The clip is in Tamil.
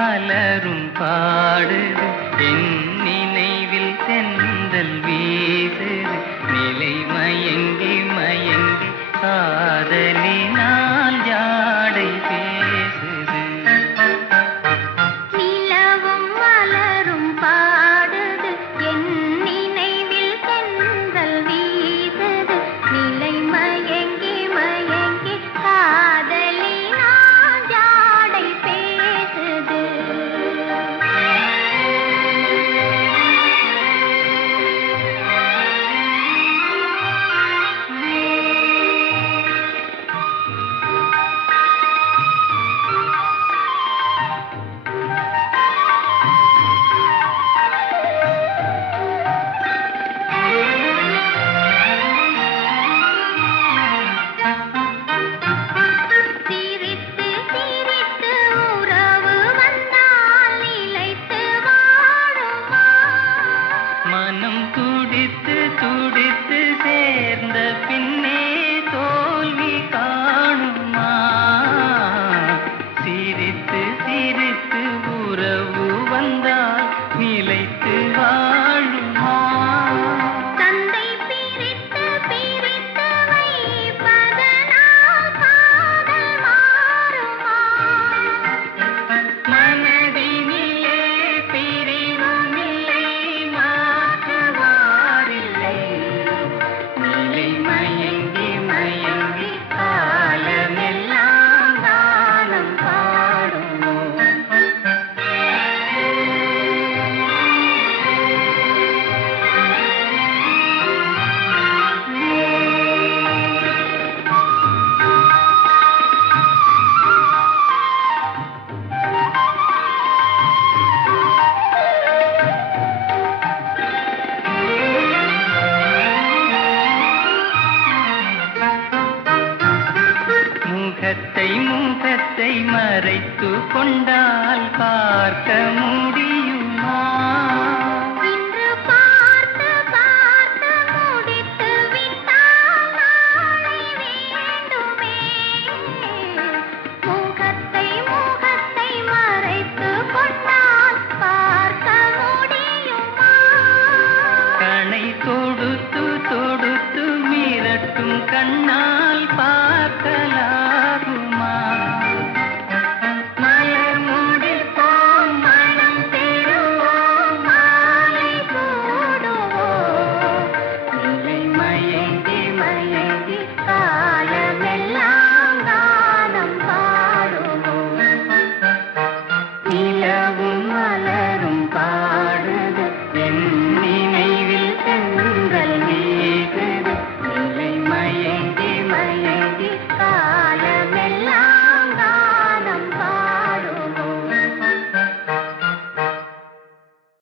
மலரும் பாடுது என் நினைவில் தென்றல் வீசுது நிலை மயங்கி மயங்கி காதலினால் ஜாடை பேசுது நிலவும் மலரும் பாடுது என் நினைவில் தென்றல் வீசுது நிலை மயங்கி மயங்கி காதலினால் ஜாடை பேசுது மனம் துடித்து துடித்து சேர்ந்த பின்னே தோல்வி காணுமா சிரித்து சிரித்து உறவு வந்தால் நிலைத்து வாழுமா தந்தை பிரித்து பிரித்து வைப்பதனால் காதல் மாறுமா மனதினிலே பிரிவுமில்லை மாற்றுவாரில்லை நிலை மயங்கி மயங்கி காலமெல்லாம் தானம் பாடுமோ முகத்தை மறைத்து கொண்டால் பார்க்க முடியுமா